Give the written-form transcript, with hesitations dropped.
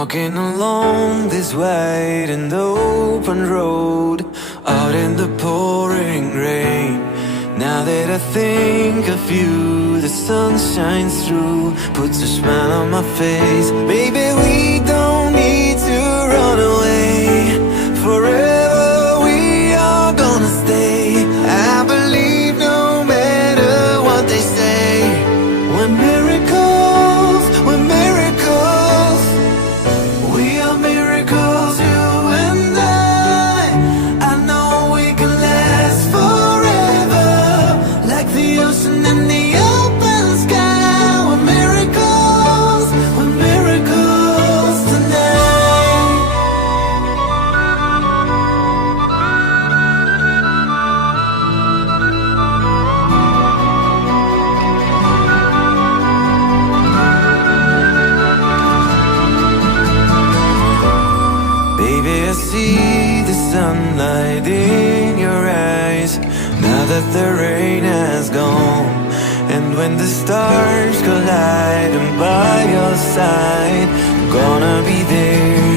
Walking along this wide and open road, out in the pouring rain. Now that I think of you, the sun shines through, puts a smile on my face. Baby, we don't need to run away. Forever we are gonna stay. I believe no matter what they say. We're miracles, we're miracles. We are miracles, you and I know we can last forever, like the ocean and the open sky. We're miracles tonight. Baby, I see the sunlight in your eyes, now that the rain has gone. And when the stars collide, I'm by your side. I'm gonna be there